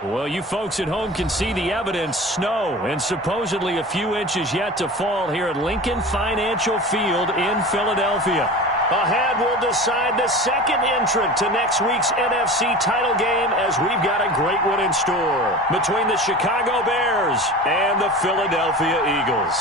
Well, you folks at home can see the evidence. Snow and supposedly a few inches yet to fall here at Lincoln Financial Field in Philadelphia. Ahead, we'll decide the second entrant to next week's NFC title game as we've got a great one in store between the Chicago Bears and the Philadelphia Eagles.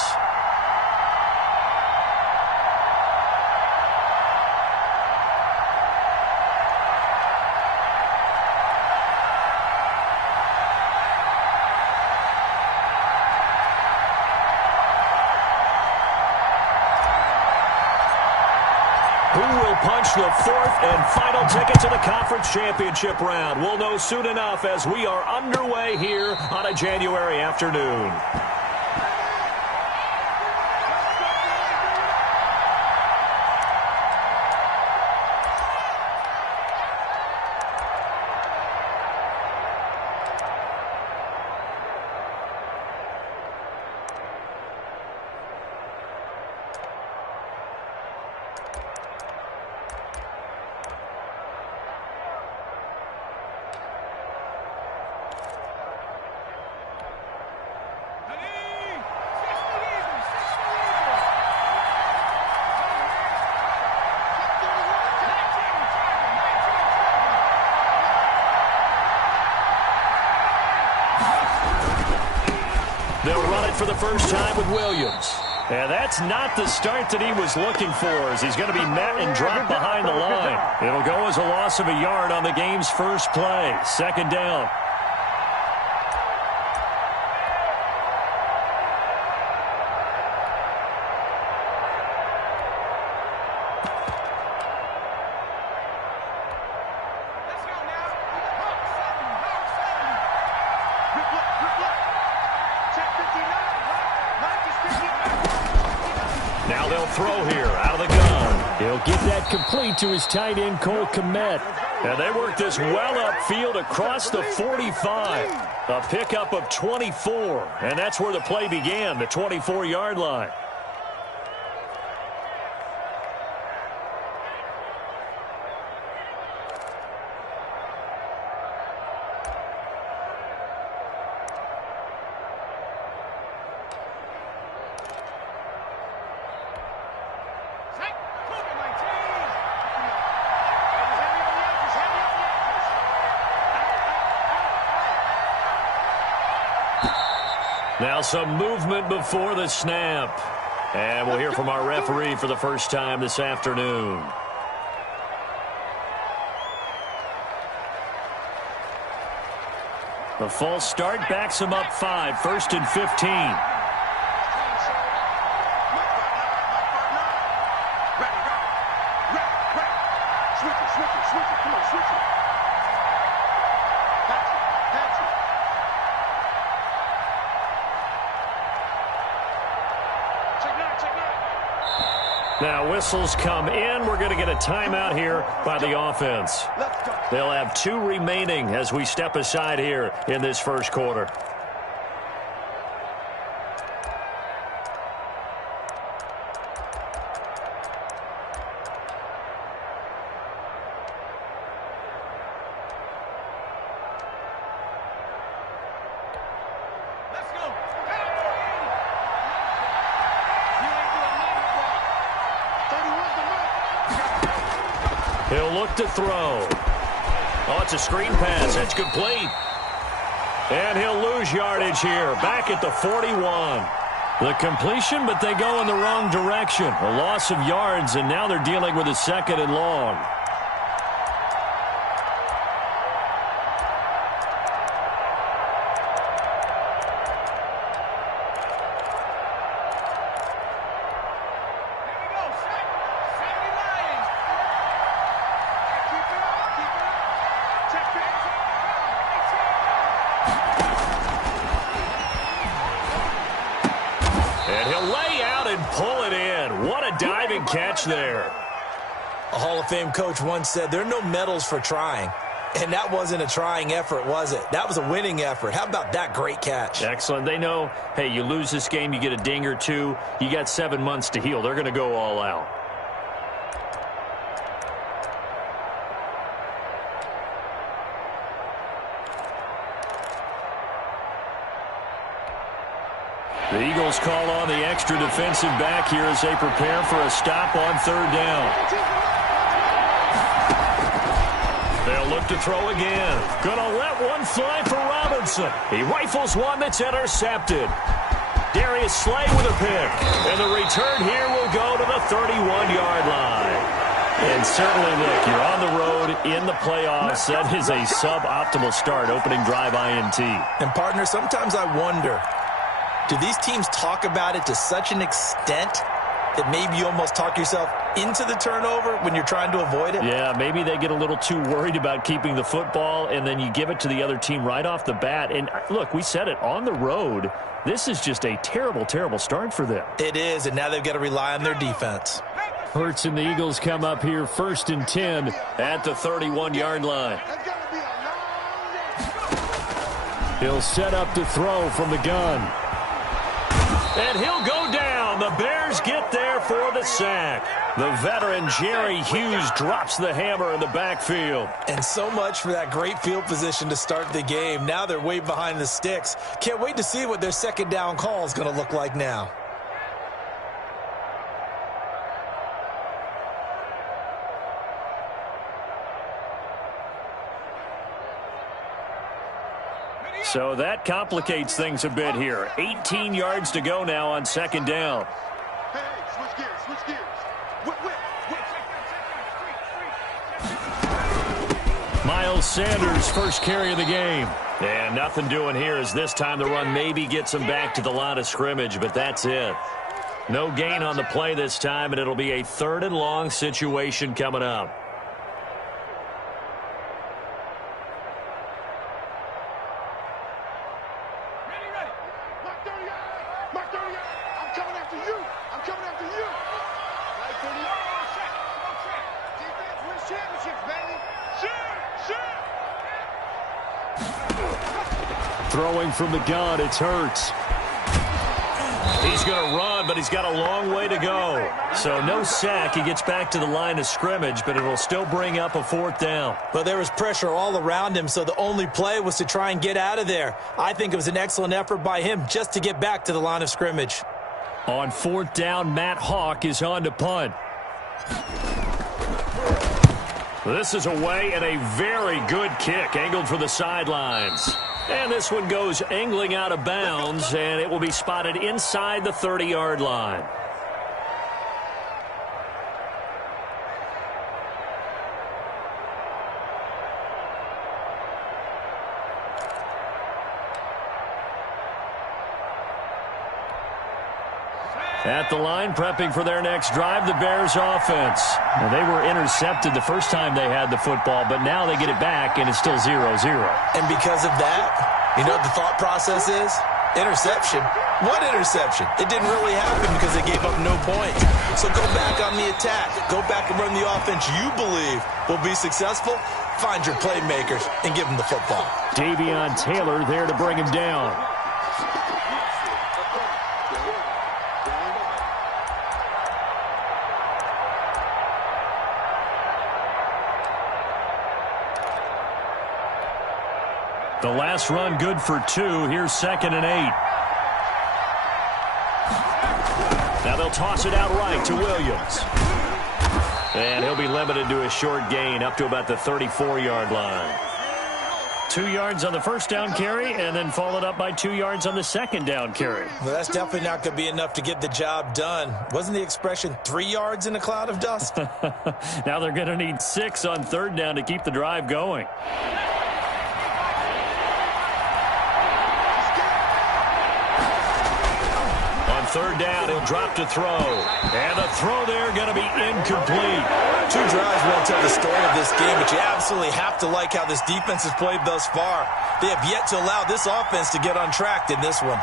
Who will punch the fourth and final ticket to the conference championship round? We'll know soon enough as we are underway here on a January afternoon. They'll run it for the first time with Williams. And that's not the start that he was looking for, as he's going to be met and dropped behind the line. It'll go as a loss of a yard on the game's first play. Second down. Now they'll throw here out of the gun. He'll get that complete to his tight end, Cole Kmet. And they work this well upfield across the 45. A pickup of 24. And that's where the play began, the 24-yard line. Now some movement before the snap. And we'll hear from our referee for the first time this afternoon. The false start backs him up 5, 1st and 15. Now whistles come in. We're going to get a timeout here by the offense. They'll have 2 remaining as we step aside here in this first quarter. He'll look to throw. Oh, it's a screen pass. That's complete. And he'll lose yardage here. Back at the 41. The completion, but they go in the wrong direction. A loss of yards, and now they're dealing with a 2nd and long. And he'll lay out and pull it in. What a diving catch there. A Hall of Fame coach once said, there are no medals for trying. And that wasn't a trying effort, was it? That was a winning effort. How about that great catch? Excellent. They know, hey, you lose this game, you get a ding or 2. You got 7 months to heal. They're going to go all out. The Eagles call on the extra defensive back here as they prepare for a stop on third down. They'll look to throw again. Gonna let one fly for Robinson. He rifles one that's intercepted. Darius Slay with a pick. And the return here will go to the 31-yard line. And certainly, look, you're on the road in the playoffs. That is a suboptimal start, opening drive INT. And, partner, sometimes I wonder, do these teams talk about it to such an extent that maybe you almost talk yourself into the turnover when you're trying to avoid it? Yeah, maybe they get a little too worried about keeping the football, and then you give it to the other team right off the bat. And, look, we said it, on the road, this is just a terrible, terrible start for them. It is, and now they've got to rely on their defense. Hurts and the Eagles come up here 1st and 10 at the 31-yard line. He'll set up to throw from the gun. And he'll go down. The Bears get there for the sack. The veteran Jerry Hughes drops the hammer in the backfield. And so much for that great field position to start the game. Now they're way behind the sticks. Can't wait to see what their second down call is going to look like now. So that complicates things a bit here. 18 yards to go now on second down. Hey, switch gears, switch gears. Miles Sanders, first carry of the game. And nothing doing here as this time the run maybe gets him back to the line of scrimmage, but that's it. No gain on the play this time, and it'll be a 3rd and long situation coming up. Throwing from the gun, it's Hurts. He's going to run, but he's got a long way to go. So no sack. He gets back to the line of scrimmage, but it'll still bring up a 4th down. Well, there was pressure all around him, so the only play was to try and get out of there. I think it was an excellent effort by him just to get back to the line of scrimmage. On 4th down, Matt Hawk is on to punt. This is away and a very good kick, angled for the sidelines. And this one goes angling out of bounds, and it will be spotted inside the 30-yard line. At the line, prepping for their next drive, the Bears offense. And they were intercepted the first time they had the football, but now they get it back, and it's still 0-0. And because of that, you know what the thought process is? Interception. What interception? It didn't really happen because they gave up no points. So go back on the attack. Go back and run the offense you believe will be successful. Find your playmakers and give them the football. Davion Taylor there to bring him down. The last run good for 2. Here's 2nd and 8. Now they'll toss it out right to Williams. And he'll be limited to a short gain up to about the 34-yard line. 2 yards on the first down carry, and then followed up by 2 yards on the second down carry. Well, that's definitely not going to be enough to get the job done. Wasn't the expression 3 yards in a cloud of dust? Now they're going to need 6 on third down to keep the drive going. Third down, he'll drop to throw. And the throw there going to be incomplete. 2 drives won't tell the story of this game, but you absolutely have to like how this defense has played thus far. They have yet to allow this offense to get on track in this one.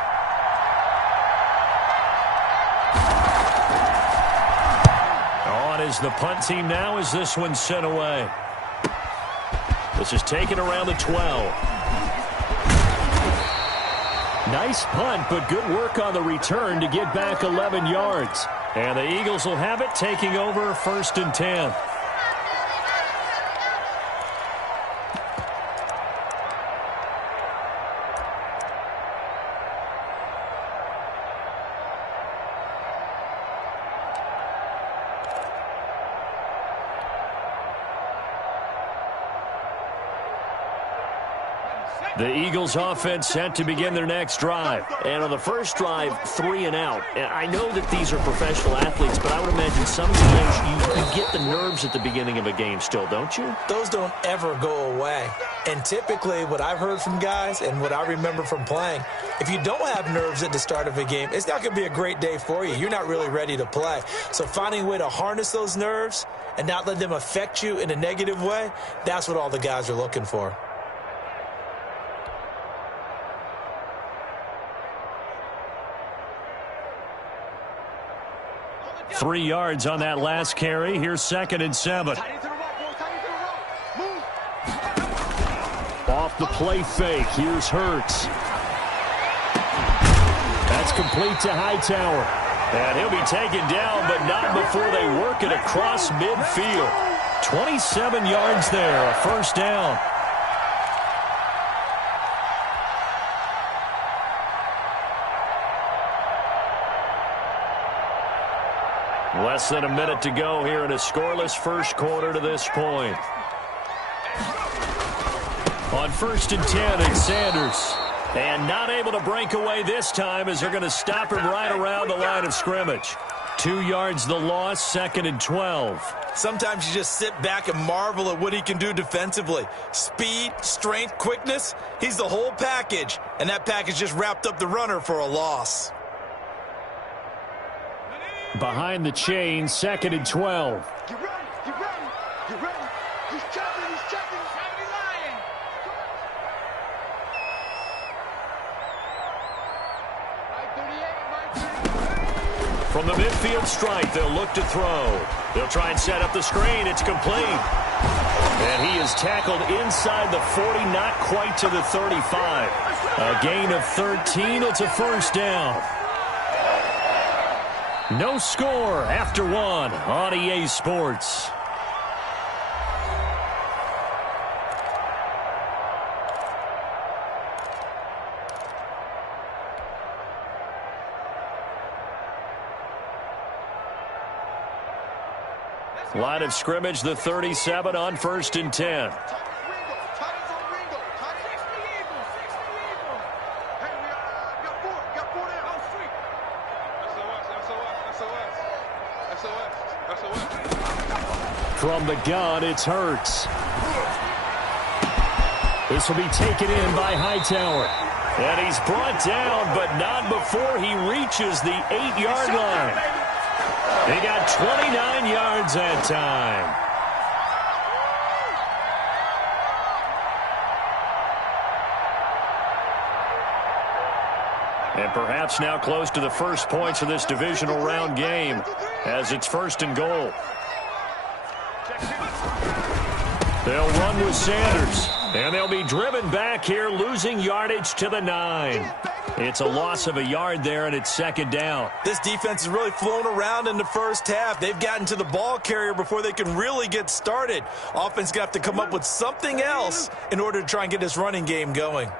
On is the punt team now as this one's sent away. This is taken around the 12. Nice punt, but good work on the return to get back 11 yards. And the Eagles will have it, taking over 1st and 10. The Eagles offense set to begin their next drive. And on the first drive, 3 and out. And I know that these are professional athletes, but I would imagine sometimes you get the nerves at the beginning of a game still, don't you? Those don't ever go away. And typically what I've heard from guys and what I remember from playing, if you don't have nerves at the start of a game, it's not going to be a great day for you. You're not really ready to play. So finding a way to harness those nerves and not let them affect you in a negative way, that's what all the guys are looking for. 3 yards on that last carry. Here's 2nd and 7. Off the play fake. Here's Hurts. That's complete to Hightower. And he'll be taken down, but not before they work it across midfield. 27 yards there, a first down. Less than a minute to go here in a scoreless first quarter to this point. On 1st and 10, it's Sanders. And not able to break away this time as they're going to stop him right around the line of scrimmage. 2 yards the loss, 2nd and 12. Sometimes you just sit back and marvel at what he can do defensively. Speed, strength, quickness, he's the whole package. And that package just wrapped up the runner for a loss. Behind the chain, 2nd and 12. Get ready, get ready, get ready. He's checking, he's checking. He's heavy lying. From the midfield strike, they'll look to throw. They'll try and set up the screen. It's complete. And he is tackled inside the 40, not quite to the 35. A gain of 13. It's a first down. No score after 1 on EA Sports. Line of scrimmage, the 37 on 1st and 10. From the gun, it's Hurts. This will be taken in by Hightower. And he's brought down, but not before he reaches the 8-yard line. He got 29 yards that time. And perhaps now close to the first points of this divisional round game as it's 1st and goal. They'll run with Sanders, and they'll be driven back here, losing yardage to the 9. It's a loss of a yard there, and it's 2nd down. This defense has really flown around in the first half. They've gotten to the ball carrier before they can really get started. Offense got to come up with something else in order to try and get this running game going.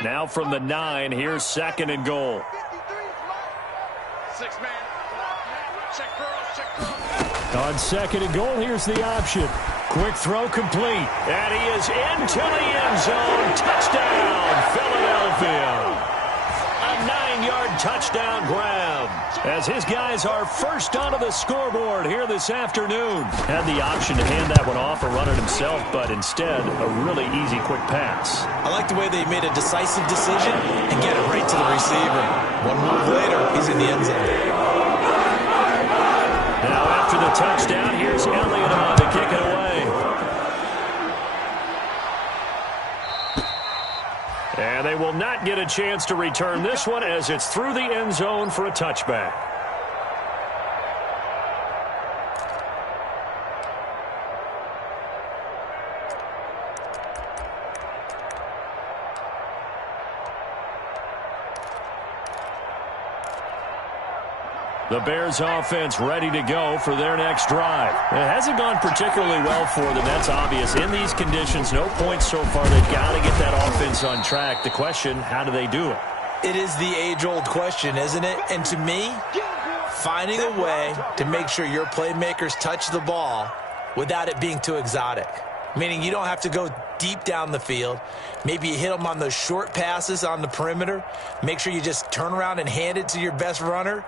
Now from the 9, here's 2nd and goal. 6-man. Check girls, check girls. On 2nd and goal, here's the option. Quick throw complete. And he is into the end zone. Touchdown, Philadelphia. A 9-yard touchdown grab as his guys are first onto the scoreboard here this afternoon. Had the option to hand that one off or run it himself, but instead a really easy quick pass. I like the way they made a decisive decision and get it right to the receiver. One move later, he's in the end zone. Now after the touchdown, here's Elliott on to kick it away. And they will not get a chance to return this one as it's through the end zone for a touchback. The Bears offense ready to go for their next drive. It hasn't gone particularly well for them, that's obvious. In these conditions, no points so far. They've got to get that offense on track. The question, how do they do it? It is the age-old question, isn't it? And to me, finding a way to make sure your playmakers touch the ball without it being too exotic. Meaning you don't have to go deep down the field. Maybe you hit them on those short passes on the perimeter. Make sure you just turn around and hand it to your best runner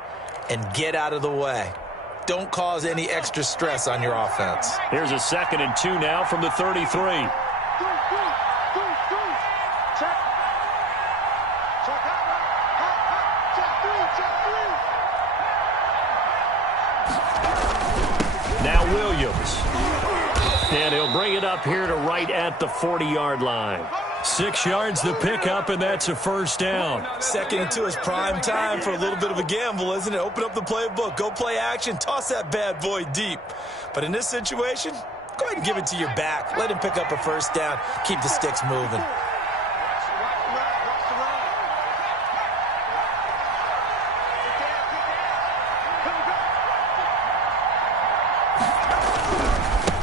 and get out of the way. Don't cause any extra stress on your offense. Here's a 2nd and 2 now from the 33. Now Williams. And he'll bring it up here to right at the 40-yard line. 6 yards the pickup, and that's a first down. 2nd and 2 is prime time for a little bit of a gamble, isn't it? Open up the playbook, go play action, toss that bad boy deep. But in this situation, go ahead and give it to your back. Let him pick up a first down. Keep the sticks moving.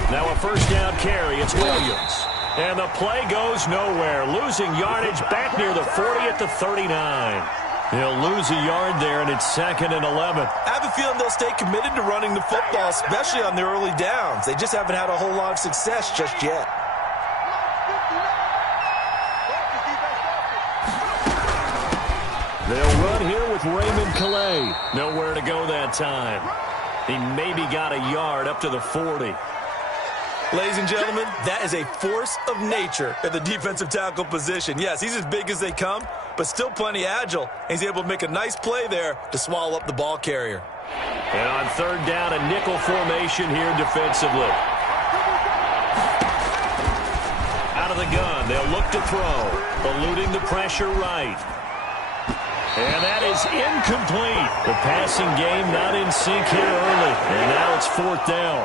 Now a first down carry. It's Williams. And the play goes nowhere. Losing yardage back near the 40 at the 39. They'll lose a yard there, and it's 2nd and 11. I have a feeling they'll stay committed to running the football, especially on their early downs. They just haven't had a whole lot of success just yet. They'll run here with Raymond Calais. Nowhere to go that time. He maybe got a yard up to the 40. Ladies and gentlemen, that is a force of nature at the defensive tackle position. Yes, he's as big as they come, but still plenty agile. He's able to make a nice play there to swallow up the ball carrier. And on 3rd down, a nickel formation here defensively. Out of the gun, they'll look to throw, eluding the pressure right. And that is incomplete. The passing game not in sync here early, and now it's 4th down.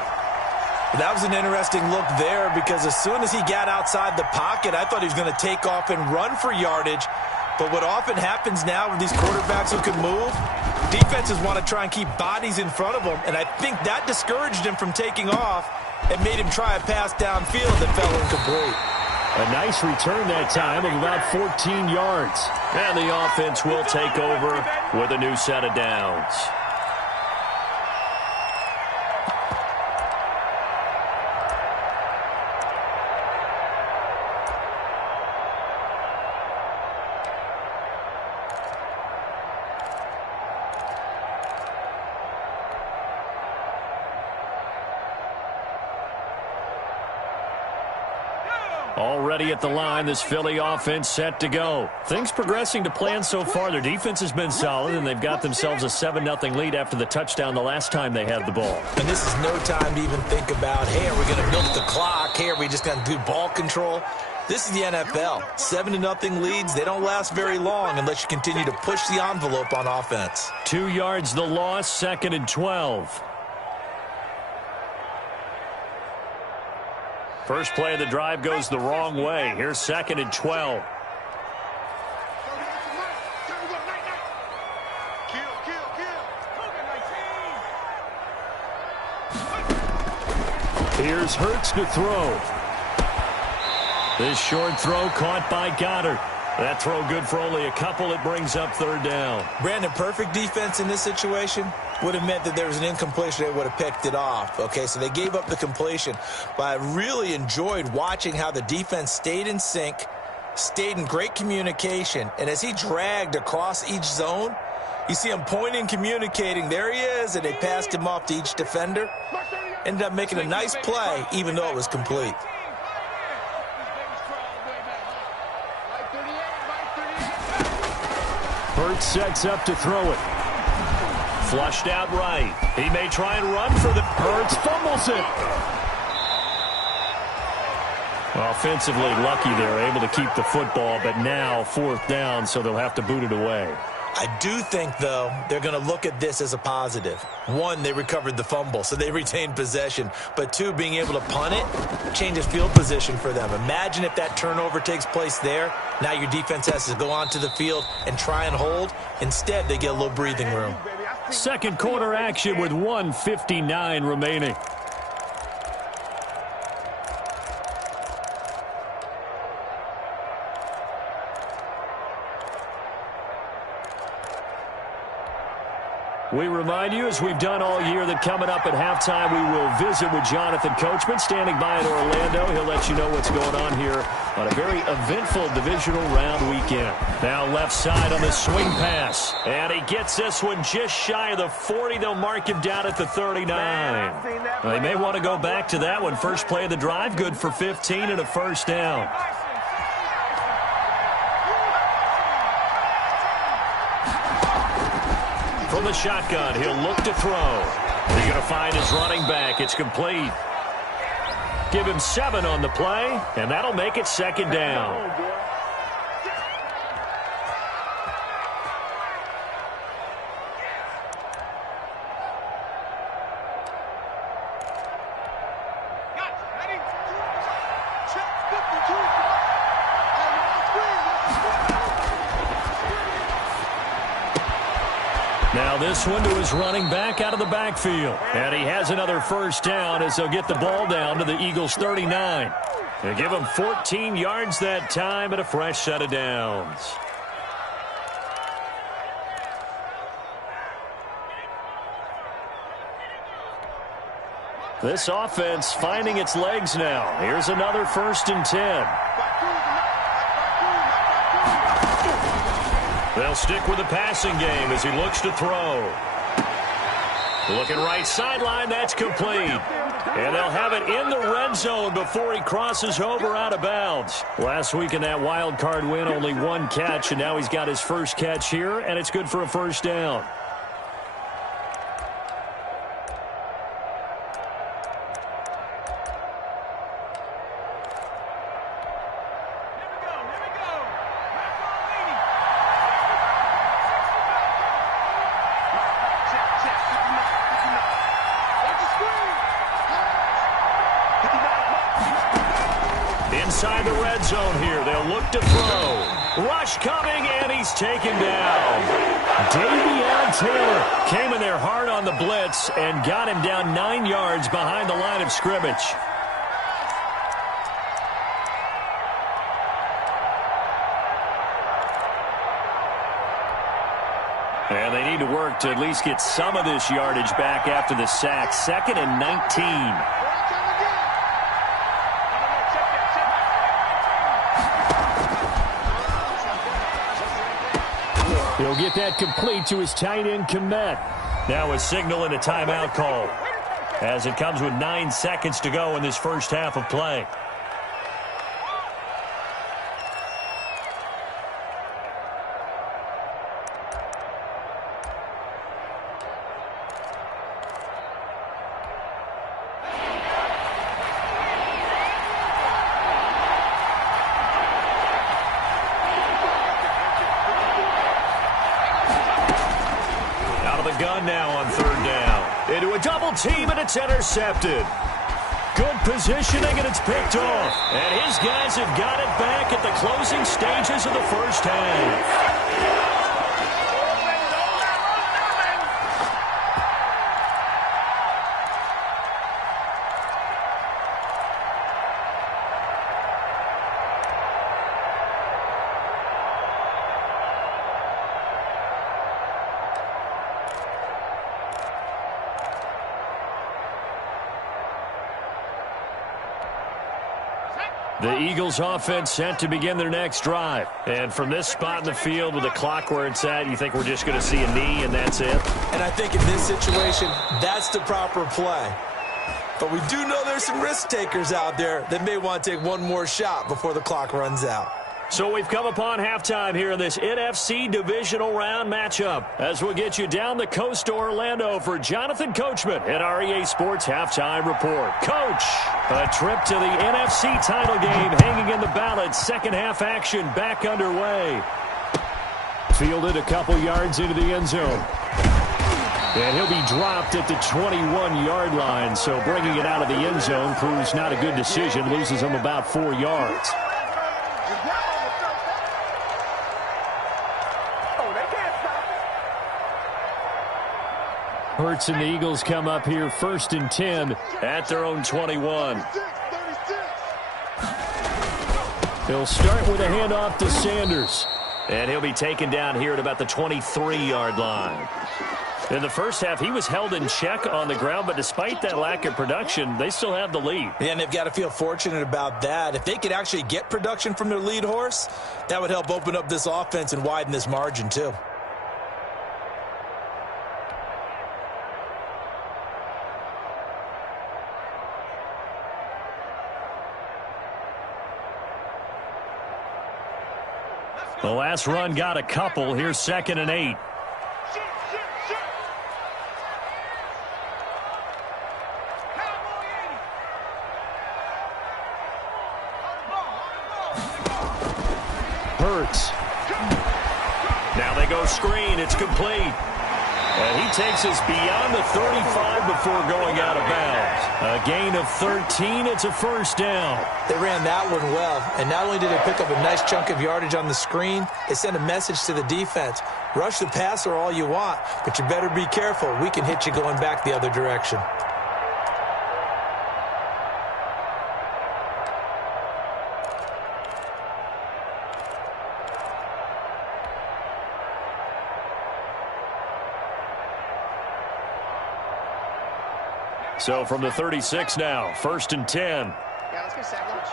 That was an interesting look there because as soon as he got outside the pocket, I thought he was going to take off and run for yardage. But what often happens now with these quarterbacks who can move, defenses want to try and keep bodies in front of them, and I think that discouraged him from taking off and made him try a pass downfield that fell incomplete. A nice return that time of about 14 yards. And the offense will take over with a new set of downs. Already at the line, this Philly offense set to go. Things progressing to plan so far. Their defense has been solid, and they've got themselves a 7-0 lead after the touchdown the last time they had the ball. And this is no time to even think about, hey, are we going to milk the clock? Hey, are we just going to do ball control? This is the NFL. 7-0 leads, they don't last very long unless you continue to push the envelope on offense. 2 yards the loss, 2nd and 12. First play of the drive goes the wrong way. Here's 2nd and 12. Here's Hurts to throw. This short throw caught by Goddard. That throw good for only a couple. It brings up 3rd down. Brandon, perfect defense in this situation would have meant that there was an incompletion. They would have picked it off. Okay, so they gave up the completion. But I really enjoyed watching how the defense stayed in sync, stayed in great communication. And as he dragged across each zone, you see him pointing, communicating. There he is, and they passed him off to each defender. Ended up making a nice play, even though it was complete. Hurts sets up to throw it. Flushed out right. He may try and run for the... Hurts fumbles it. Offensively lucky they're able to keep the football, but now 4th down, so they'll have to boot it away. I do think, though, they're going to look at this as a positive. 1, they recovered the fumble, so they retained possession. But 2, being able to punt it changes field position for them. Imagine if that turnover takes place there. Now your defense has to go onto the field and try and hold. Instead, they get a little breathing room. Second quarter action with 1:59 remaining. We remind you, as we've done all year, that coming up at halftime, we will visit with Jonathan Coachman, standing by in Orlando. He'll let you know what's going on here on a very eventful divisional round weekend. Now left side on the swing pass. And he gets this one just shy of the 40. They'll mark him down at the 39. They may want to go back to that one. First play of the drive, good for 15 and a first down. From the shotgun, he'll look to throw. He's going to find his running back. It's complete. Give him 7 on the play, and that'll make it second down. Now this one to his running back out of the backfield. And he has another first down as they'll get the ball down to the Eagles' 39. They give him 14 yards that time and a fresh set of downs. This offense finding its legs now. Here's another 1st and 10. They'll stick with the passing game as he looks to throw. Looking right sideline, that's complete. And they'll have it in the red zone before he crosses over out of bounds. Last week in that wild card win, only 1 catch, and now he's got his first catch here, and it's good for a first down. Inside the red zone here. They'll look to throw. Rush coming, and he's taken down. Davion Taylor came in there hard on the blitz and got him down 9 yards behind the line of scrimmage. And they need to work to at least get some of this yardage back after the sack. 2nd and 19. He'll get that complete to his tight end, Kmet. Now a signal and a timeout call as it comes with 9 seconds to go in this first half of play. Gun now on 3rd down. Into a double team, and it's intercepted. Good positioning, and it's picked off. And his guys have got it back at the closing stages of the first half. The Eagles offense set to begin their next drive. And from this spot in the field with the clock where it's at, you think we're just going to see a knee and that's it? And I think in this situation, that's the proper play. But we do know there's some risk takers out there that may want to take one more shot before the clock runs out. So we've come upon halftime here in this NFC divisional round matchup as we'll get you down the coast to Orlando for Jonathan Coachman at our EA Sports Halftime Report. Coach, a trip to the NFC title game hanging in the balance. Second half action back underway. Fielded a couple yards into the end zone. And he'll be dropped at the 21-yard line. So bringing it out of the end zone proves not a good decision. Loses him about 4 yards. Hurts and the Eagles come up here 1st and 10 at their own 21. He'll start with a handoff to Sanders. And he'll be taken down here at about the 23-yard line. In the first half, he was held in check on the ground, but despite that lack of production, they still have the lead. Yeah, and they've got to feel fortunate about that. If they could actually get production from their lead horse, that would help open up this offense and widen this margin too. The last run got a couple. Here's 2nd and 8. Hurts. Now they go screen. It's complete. And he takes us beyond the 35 before going out of bounds. A gain of 13. It's a first down. They ran that one well. And not only did they pick up a nice chunk of yardage on the screen, they sent a message to the defense. Rush the passer all you want, but you better be careful. We can hit you going back the other direction. So from the 36 now, 1st and 10. Yeah, let's go sack lunch.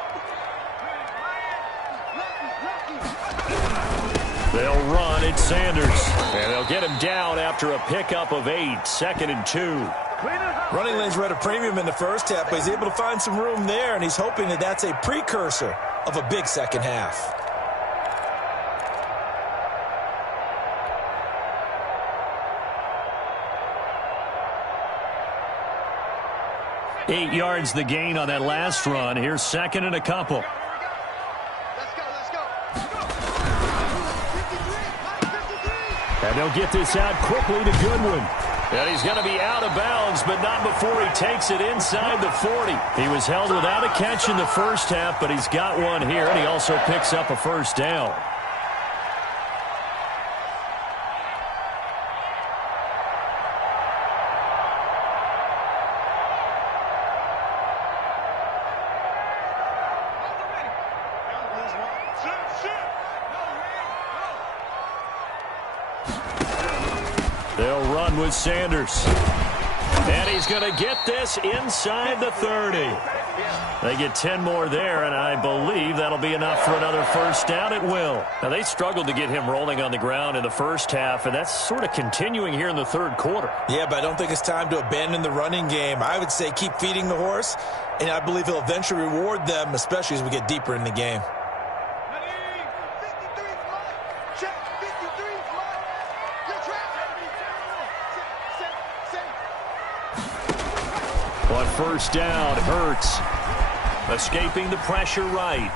They'll run. It's Sanders. And they'll get him down after a pickup of 8. 2nd and 2. Running lanes were at a premium in the first half, but he's able to find some room there, and he's hoping that that's a precursor of a big second half. Eight yards the gain on that last run. Here's 2nd and a couple. Let's go, let's go. And they'll get this out quickly to Goodwin. And he's going to be out of bounds, but not before he takes it inside the 40. He was held without a catch in the first half, but he's got one here, and he also picks up a first down. They'll run with Sanders. And he's going to get this inside the 30. They get 10 more there, and I believe that'll be enough for another first down. It will. Now, they struggled to get him rolling on the ground in the first half, and that's sort of continuing here in the third quarter. Yeah, but I don't think it's time to abandon the running game. I would say keep feeding the horse, and I believe he'll eventually reward them, especially as we get deeper in the game. On first down, Hurts escaping the pressure right.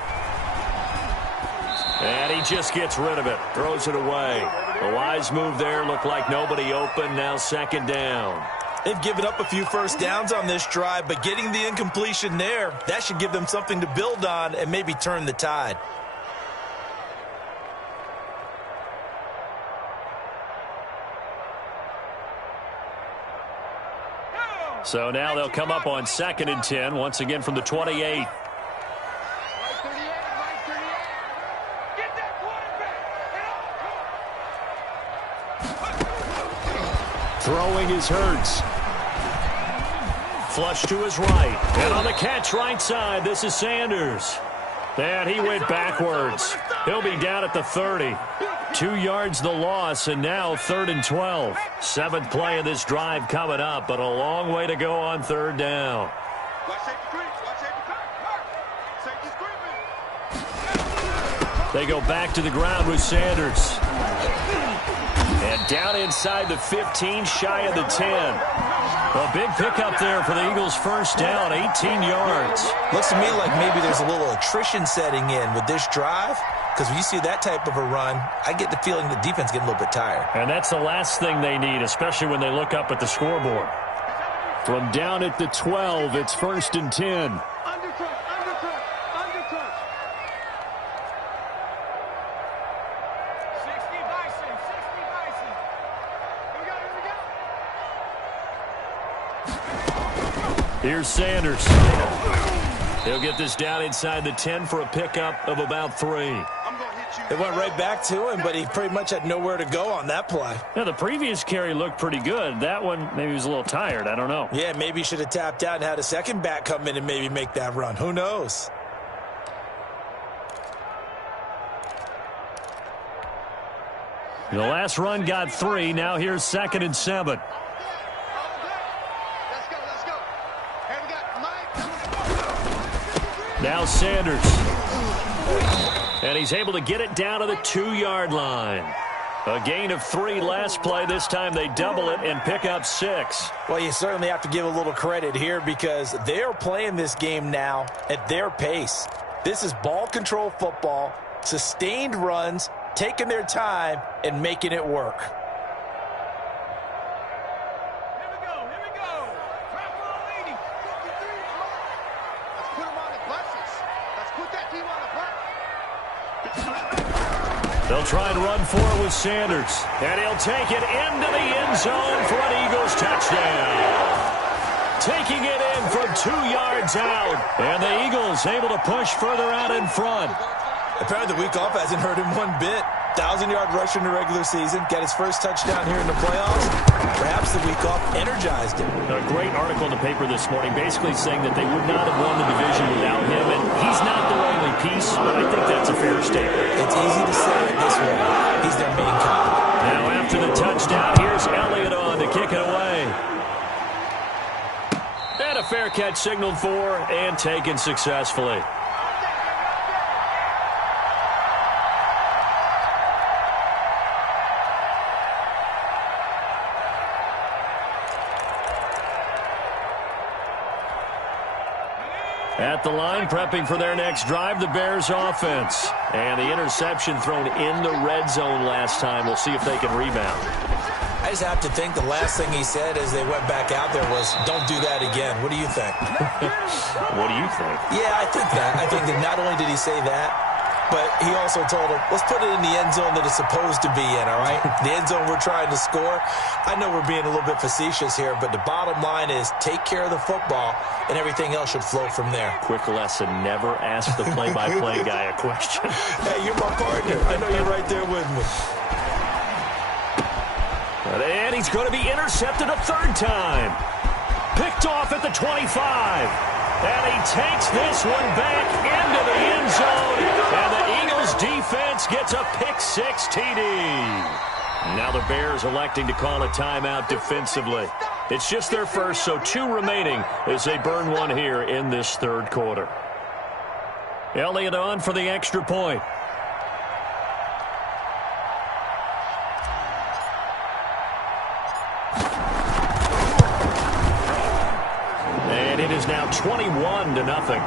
And he just gets rid of it, throws it away. A wise move there, looked like nobody open, now 2nd down. They've given up a few first downs on this drive, but getting the incompletion there, that should give them something to build on and maybe turn the tide. So now they'll come up on 2nd and 10, once again from the 28. Throwing is Hurts. Flush to his right. And on the catch right side, this is Sanders. And he went backwards. He'll be down at the 30. 2 yards the loss, and now 3rd and 12. 7th play of this drive coming up, but a long way to go on 3rd down. They go back to the ground with Sanders. And down inside the 15, shy of the 10. A big pickup there for the Eagles' first down, 18 yards. Looks to me like maybe there's a little attrition setting in with this drive, because when you see that type of a run, I get the feeling the defense getting a little bit tired. And that's the last thing they need, especially when they look up at the scoreboard. From down at the 12, it's 1st and 10. Here's Sanders. He'll get this down inside the 10 for a pickup of about 3. I'm going to hit It went right back to him, but he pretty much had nowhere to go on that play. Yeah, the previous carry looked pretty good. That one, maybe he was a little tired. I don't know. Yeah, maybe he should have tapped out and had a second back come in and maybe make that run. Who knows? The last run got 3. Now here's 2nd and 7. Let's go. Hey, we got Mike. Now Sanders. And he's able to get it down to the 2-yard line. A gain of 3 last play. This time they double it and pick up 6. Well, you certainly have to give a little credit here because they're playing this game now at their pace. This is ball control football, sustained runs, taking their time and making it work. Here we go. Trap ball leading. 53. Let's put him on the buses. Let's put that team on the bus. They'll try and run for it with Sanders. And he'll take it into the end zone for an Eagles touchdown. Taking it in from 2 yards out. And the Eagles able to push further out in front. Apparently the week off hasn't hurt him one bit. 1,000-yard rusher in the regular season. Got his first touchdown here in the playoffs. Perhaps the week off energized him. A great article in the paper this morning basically saying that they would not have won the division without him. And he's not the only piece, but I think that's a fair statement. It's easy to say it this way. He's their main compliment. Now after the touchdown, here's Elliott on to kick it away. And a fair catch signaled for and taken successfully. At the line, prepping for their next drive, the Bears offense. And the interception thrown in the red zone last time. We'll see if they can rebound. I just have to think the last thing he said as they went back out there was, don't do that again. What do you think? What do you think? Yeah, I think that. I think that not only did he say that, but he also told him, let's put it in the end zone that it's supposed to be in, all right? The end zone we're trying to score. I know we're being a little bit facetious here, but the bottom line is take care of the football, and everything else should flow from there. Quick lesson, never ask the play-by-play guy a question. Hey, you're my partner. I know you're right there with me. And he's going to be intercepted a 3rd time. Picked off at the 25. And he takes this one back into the end zone. And the Eagles defense gets a pick-6 TD. Now the Bears electing to call a timeout defensively. It's just their first, so 2 remaining as they burn one here in this 3rd quarter. Elliott on for the extra point. And it is now 21-0.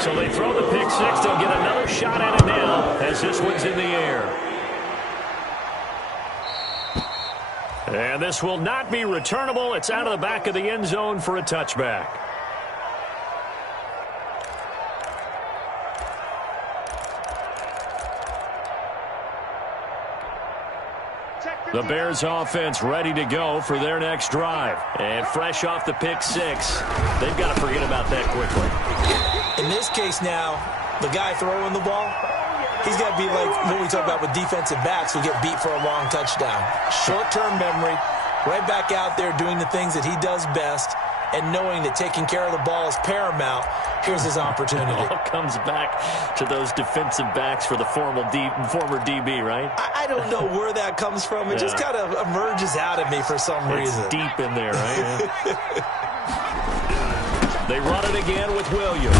So they throw the pick-6. They'll get another shot at it now as this one's in the air. And this will not be returnable. It's out of the back of the end zone for a touchback. The Bears offense ready to go for their next drive. And fresh off the pick-6, they've got to forget about that quickly. In this case now, the guy throwing the ball, he's got to be like what we talk about with defensive backs who get beat for a long touchdown. Short-term memory, right back out there doing the things that he does best, and knowing that taking care of the ball is paramount. Here's his opportunity. It all comes back to those defensive backs for the former DB, right? I don't know where that comes from. It just kind of emerges out of me for some reason. It's deep in there, right? They run it again with Williams.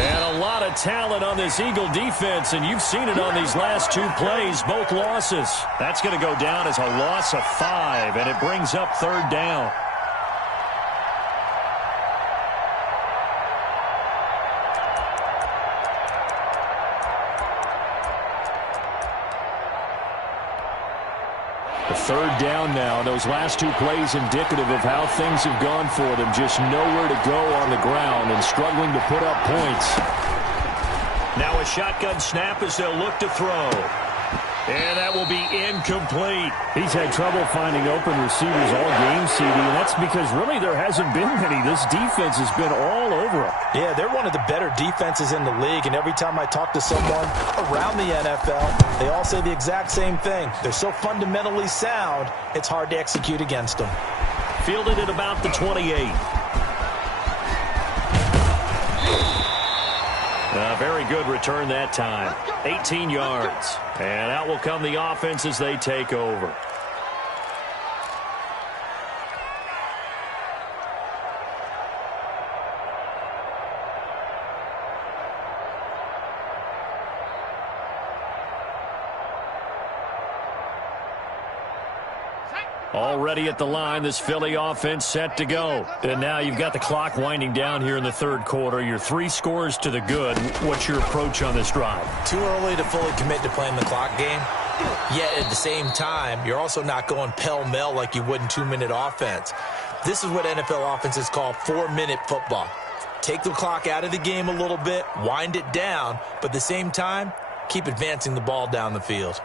And a lot of talent on this Eagle defense, and you've seen it on these last 2 plays, both losses. That's going to go down as a loss of 5, and it brings up 3rd down. Third down now. Those last two plays indicative of how things have gone for them. Just nowhere to go on the ground and struggling to put up points. Now a shotgun snap as they'll look to throw. And that will be incomplete. He's had trouble finding open receivers all game, CD, and that's because really there hasn't been many. This defense has been all over him. Yeah, they're one of the better defenses in the league, and every time I talk to someone around the NFL, they all say the exact same thing. They're so fundamentally sound, it's hard to execute against them. Fielded at about the 28. A very good return that time. 18 yards. And out will come the offense as they take over. Already at the line, this Philly offense set to go. And now you've got the clock winding down here in the third quarter. You're 3 scores to the good. What's your approach on this drive? Too early to fully commit to playing the clock game. Yet at the same time, you're also not going pell-mell like you would in 2-minute offense. This is what NFL offenses call 4-minute football. Take the clock out of the game a little bit, wind it down, but at the same time, keep advancing the ball down the field.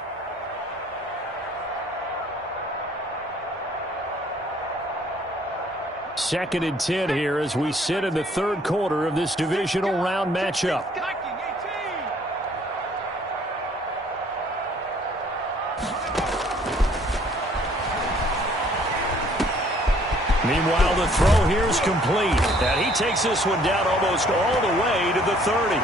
Second and 10 here as we sit in the third quarter of this divisional round matchup. Meanwhile, the throw here is complete. And he takes this one down almost all the way to the 30.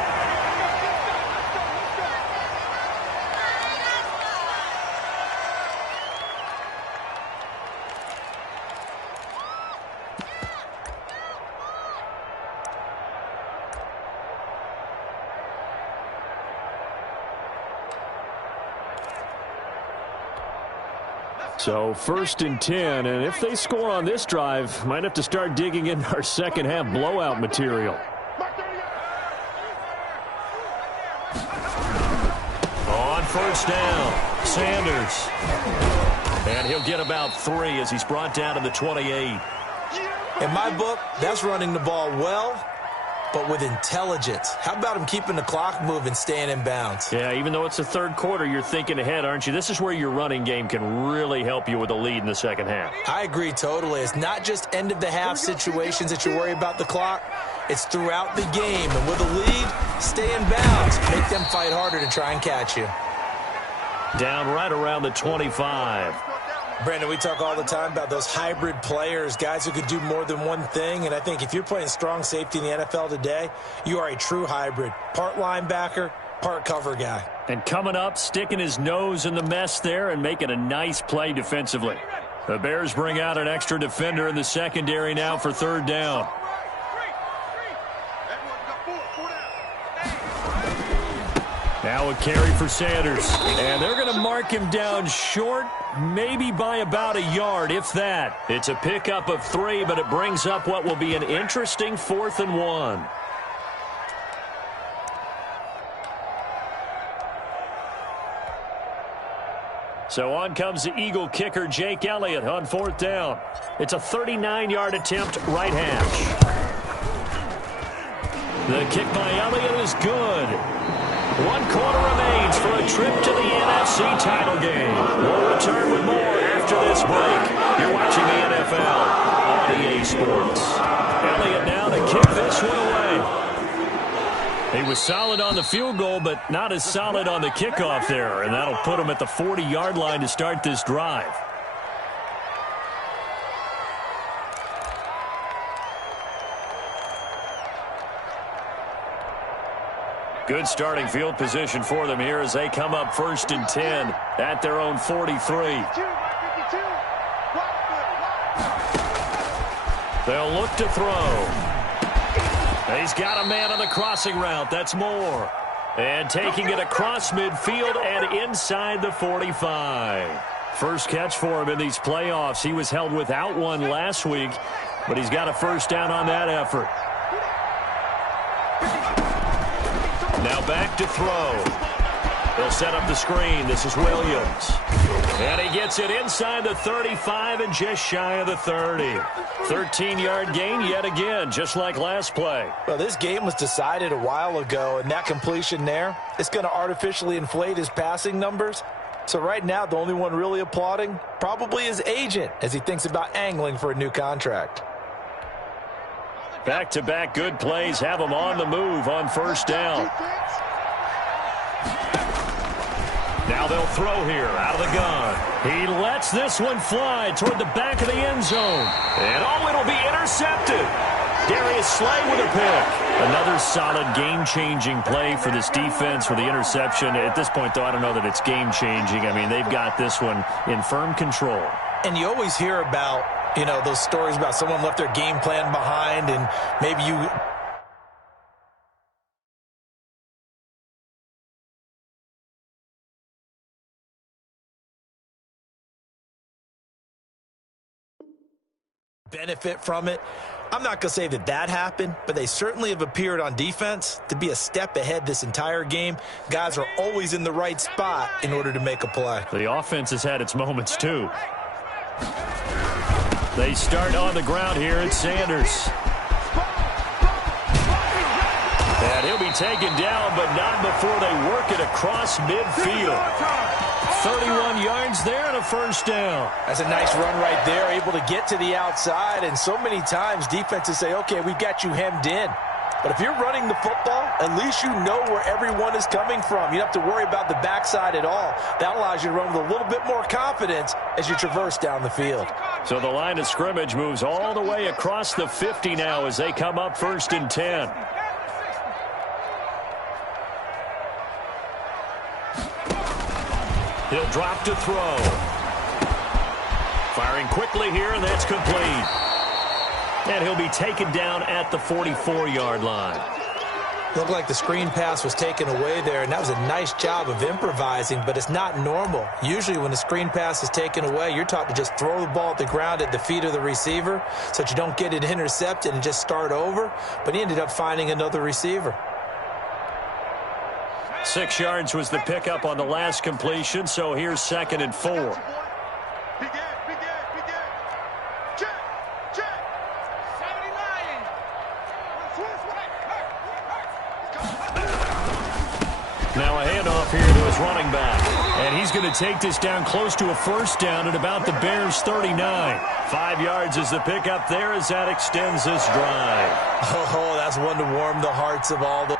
So first and 10, and if they score on this drive, might have to start digging in our second half blowout material. On first down, Sanders. And he'll get about 3 as he's brought down to the 28. In my book, that's running the ball well, but with intelligence. How about him keeping the clock moving, staying in bounds? Yeah, even though it's the third quarter, you're thinking ahead, aren't you? This is where your running game can really help you with a lead in the second half. I agree totally. It's not just end-of-the-half situations that you worry about the clock. It's throughout the game. And with a lead, stay in bounds. Make them fight harder to try and catch you. Down right around the 25. Brandon, we talk all the time about those hybrid players, guys who could do more than one thing. And I think if you're playing strong safety in the NFL today, you are a true hybrid. Part linebacker, part cover guy. And coming up, sticking his nose in the mess there and making a nice play defensively. The Bears bring out an extra defender in the secondary now for third down. Now a carry for Sanders. And they're going to mark him down short, maybe by about a yard, if that. It's a pickup of 3, but it brings up what will be an interesting 4th and 1. So on comes the Eagle kicker, Jake Elliott, on 4th down. It's a 39-yard attempt, right hash. The kick by Elliott is good. 1 quarter remains for a trip to the NFC title game. We'll return with more after this break. You're watching the NFL on EA Sports. Elliott now to kick this one away. He was solid on the field goal, but not as solid on the kickoff there, and that'll put him at the 40-yard line to start this drive. Good starting field position for them here as they come up 1st and 10 at their own 43. They'll look to throw. He's got a man on the crossing route. That's Moore. And taking it across midfield and inside the 45. First catch for him in these playoffs. He was held without one last week, but he's got a first down on that effort. Now back to throw. They'll set up the screen. This is Williams. And he gets it inside the 35 and just shy of the 30. 13-yard gain yet again, just like last play. Well, this game was decided a while ago, and that completion there, it's going to artificially inflate his passing numbers. So right now, the only one really applauding probably his agent as he thinks about angling for a new contract. Back-to-back good plays have him on the move on first down. Now they'll throw here out of the gun. He lets this one fly toward the back of the end zone. And it'll be intercepted. Darius Slay with a pick. Another solid game-changing play for this defense for the interception. At this point, though, I don't know that it's game-changing. I mean, they've got this one in firm control. And you always hear about, those stories about someone left their game plan behind and maybe you... benefit from it. I'm not going to say that happened, but they certainly have appeared on defense to be a step ahead this entire game. Guys are always in the right spot in order to make a play. The offense has had its moments, too. They start on the ground here at Sanders. And he'll be taken down, but not before they work it across midfield. 31 yards there and a first down. That's a nice run right there, able to get to the outside. And so many times defenses say, okay, we've got you hemmed in. But if you're running the football, at least you know where everyone is coming from. You don't have to worry about the backside at all. That allows you to run with a little bit more confidence as you traverse down the field. So the line of scrimmage moves all the way across the 50 now as they come up 1st and 10. He'll drop to throw. Firing quickly here, and that's complete. And he'll be taken down at the 44-yard line. Looked like the screen pass was taken away there, and that was a nice job of improvising, but it's not normal. Usually when the screen pass is taken away, you're taught to just throw the ball at the ground at the feet of the receiver so that you don't get it intercepted and just start over, but he ended up finding another receiver. 6 yards was the pickup on the last completion, so here's 2nd and 4. Now a handoff here to his running back. And he's going to take this down close to a first down at about the Bears' 39. 5 yards is the pickup there as that extends this drive. Oh, that's one to warm the hearts of all the...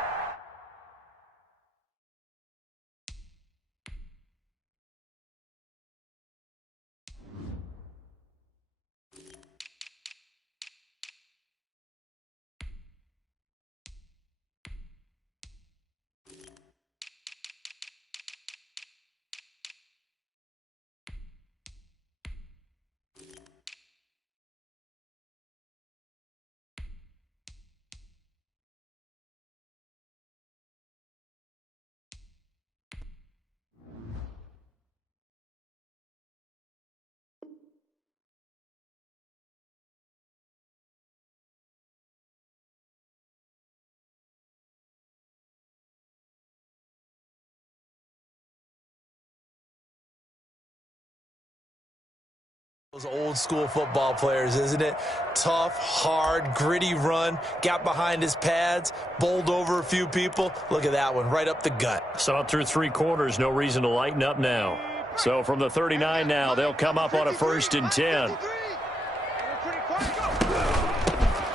Those old school football players, isn't it? Tough, hard, gritty run, got behind his pads, bowled over a few people. Look at that one, right up the gut. Saw it through 3 quarters, no reason to lighten up now. So from the 39 now, they'll come up on a 1st and 10.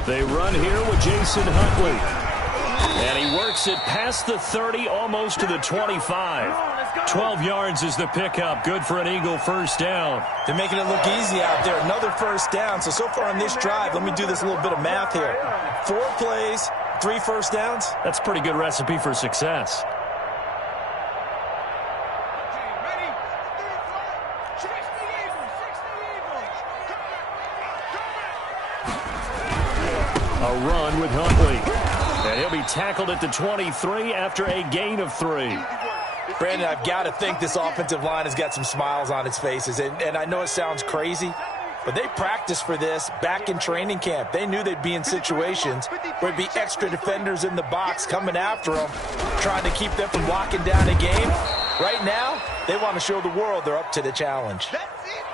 They run here with Jason Huntley. And he works it past the 30, almost to the 25. 12 yards is the pickup. Good for an Eagle first down. They're making it look easy out there. Another first down. So far on this drive, let me do this little bit of math here. 4 plays, 3 first downs. That's a pretty good recipe for success. A run with Huntley. And he'll be tackled at the 23 after a gain of 3. Brandon, I've got to think this offensive line has got some smiles on its faces. And I know it sounds crazy, but they practiced for this back in training camp. They knew they'd be in situations where there'd be extra defenders in the box coming after them, trying to keep them from locking down a game. Right now, they want to show the world they're up to the challenge.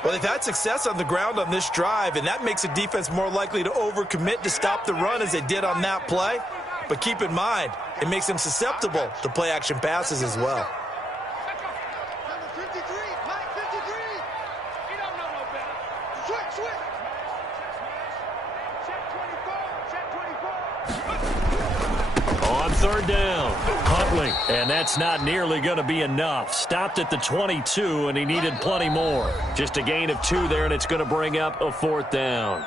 Well, they've had success on the ground on this drive, and that makes a defense more likely to overcommit to stop the run as they did on that play. But keep in mind, it makes them susceptible to play-action passes as well. Number 53, Mike 53. You don't know no better. Switch. Check 24. On third down, Huntley, and that's not nearly going to be enough. Stopped at the 22, and he needed plenty more. Just a gain of 2 there, and it's going to bring up a 4th down.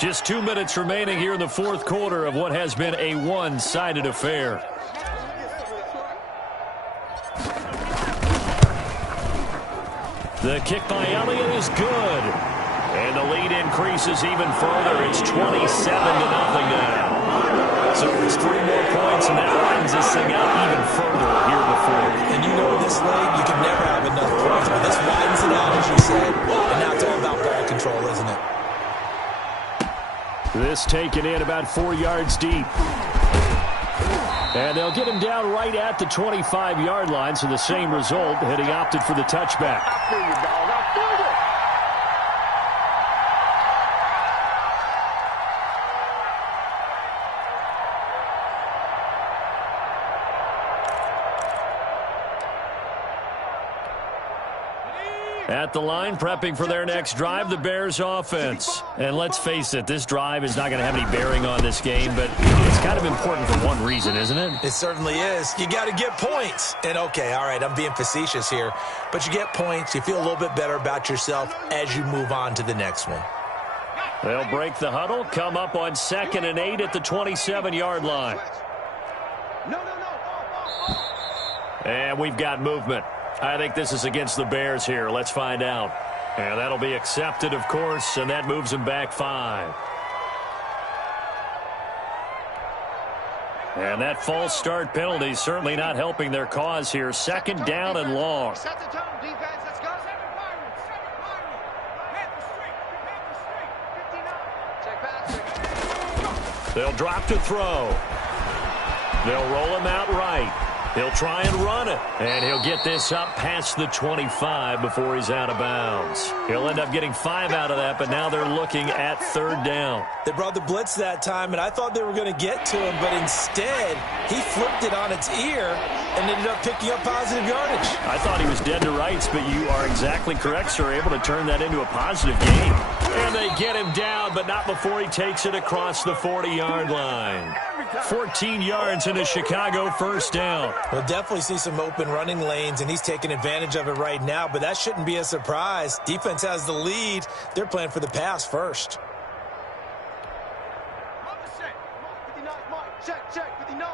Just 2 minutes remaining here in the fourth quarter of what has been a one-sided affair. The kick by Elliott is good. And the lead increases even further. It's 27-0 now. So it's 3 more points, and that widens this thing out even further here in the fourth. And you know in this league, you can never have enough points, but this widens it out, as you said. And now it's all about ball control, isn't it? This taken in about 4 yards deep. And they'll get him down right at the 25-yard line, so the same result, and he opted for the touchback. I feel you, dog. I feel you. At the line, prepping for their next drive, the Bears offense. And let's face it, this drive is not going to have any bearing on this game, but it's kind of important for one reason, isn't it? It certainly is. You got to get points. And okay, all right, I'm being facetious here, but you get points, you feel a little bit better about yourself as you move on to the next one. They'll break the huddle, come up on 2nd and 8 at the 27-yard line. No. And we've got movement. I think this is against the Bears here. Let's find out. And that'll be accepted, of course, and that moves them back 5. And that false start penalty is certainly not helping their cause here. 2nd down and long. Set the tone, defense. Let's go. They'll drop to throw. They'll roll him out right. He'll try and run it, and he'll get this up past the 25 before he's out of bounds. He'll end up getting 5 out of that, but now they're looking at 3rd down. They brought the blitz that time, and I thought they were going to get to him, but instead, he flipped it on its ear and ended up picking up positive yardage. I thought he was dead to rights, but you are exactly correct, sir. Able to turn that into a positive gain. And they get him down, but not before he takes it across the 40-yard line. 14 yards in a Chicago 1st down. We'll definitely see some open running lanes, and he's taking advantage of it right now, but that shouldn't be a surprise. Defense has the lead. They're playing for the pass first. Check, 59.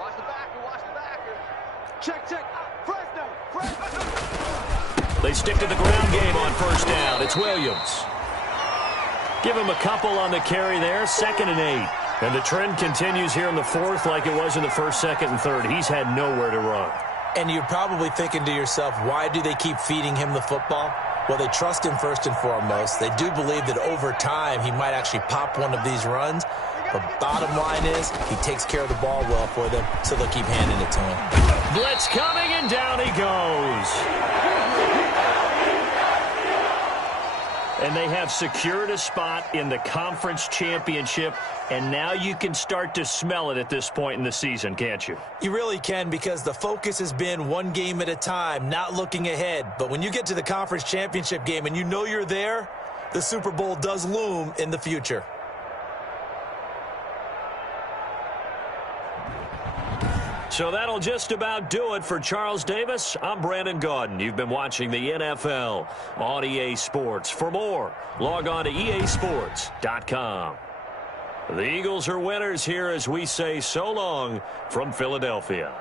Watch the backer. Check. Fresno. They stick to the ground game on 1st down. It's Williams. Give him a couple on the carry there. 2nd and 8. And the trend continues here in the 4th like it was in the 1st, 2nd, and 3rd. He's had nowhere to run. And you're probably thinking to yourself, why do they keep feeding him the football? Well, they trust him first and foremost. They do believe that over time he might actually pop one of these runs. But bottom line is he takes care of the ball well for them, so they'll keep handing it to him. Blitz coming, and down he goes. And they have secured a spot in the conference championship, and now you can start to smell it at this point in the season, can't you? You really can, because the focus has been one game at a time, not looking ahead. But when you get to the conference championship game and you know you're there, the Super Bowl does loom in the future. So that'll just about do it for Charles Davis. I'm Brandon Gaudin. You've been watching the NFL on EA Sports. For more, log on to easports.com. The Eagles are winners here as we say so long from Philadelphia.